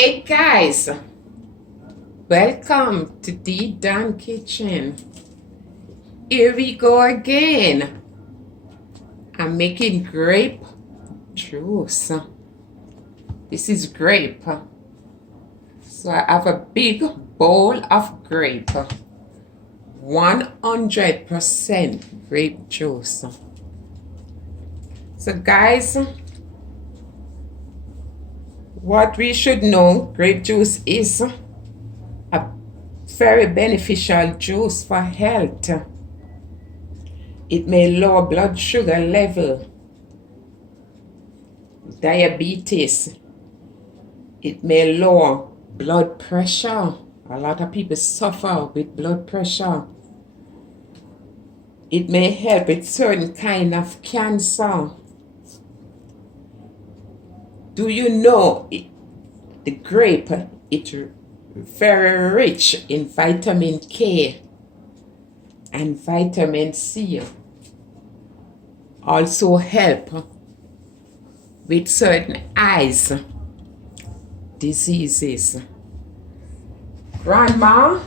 Hey guys, welcome to the Dan Kitchen. Here we go again. I'm making grape juice. This is grape. So I have a big bowl of grape. 100% grape juice. So guys, what we should know, grape juice is a very beneficial juice for health. It may lower blood sugar level, diabetes. It may lower blood pressure. A lot of people suffer with blood pressure. It may help with certain kind of cancer. Do you know the grape, it's very rich in vitamin K and vitamin C. Also help with certain eyes diseases. Grandma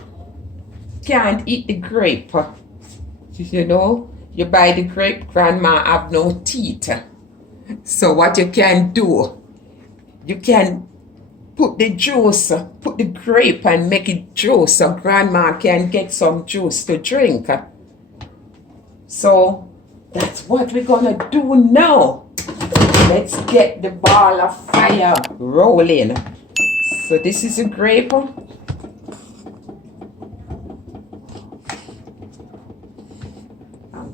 can't eat the grape. You know, you buy the grape, grandma have no teeth. So what you can do, you can put the juice, put the grape and make it juice so grandma can get some juice to drink. So that's what we're gonna do now. Let's get the ball of fire rolling. So this is a grape. I'm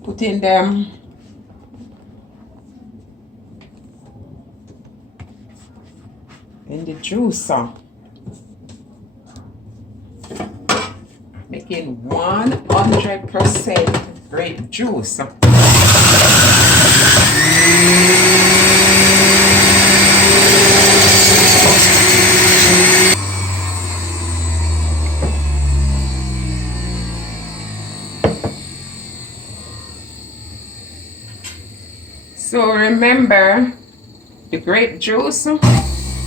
putting them in the juicer. Making 100% grape juice. So remember the grape juice,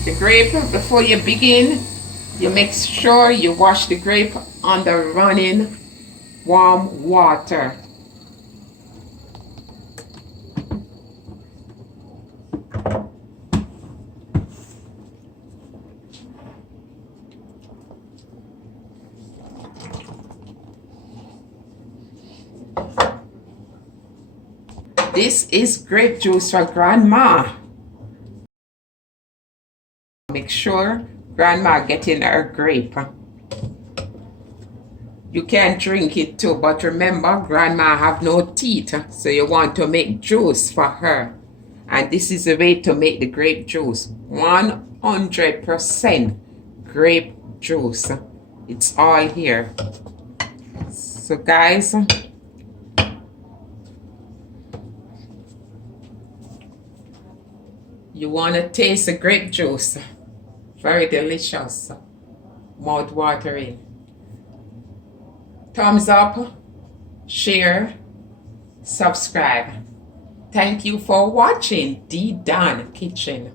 the grape, before you begin, you make sure you wash the grape under running warm water. This is grape juice for grandma. Make sure grandma getting her grape. You can drink it too, but remember grandma have no teeth, so you want to make juice for her. And this is the way to make the grape juice. 100% grape juice. It's all here. So guys, you want to taste the grape juice. Very delicious. Mouth watering. Thumbs up, share, subscribe. Thank you for watching the Dan Kitchen.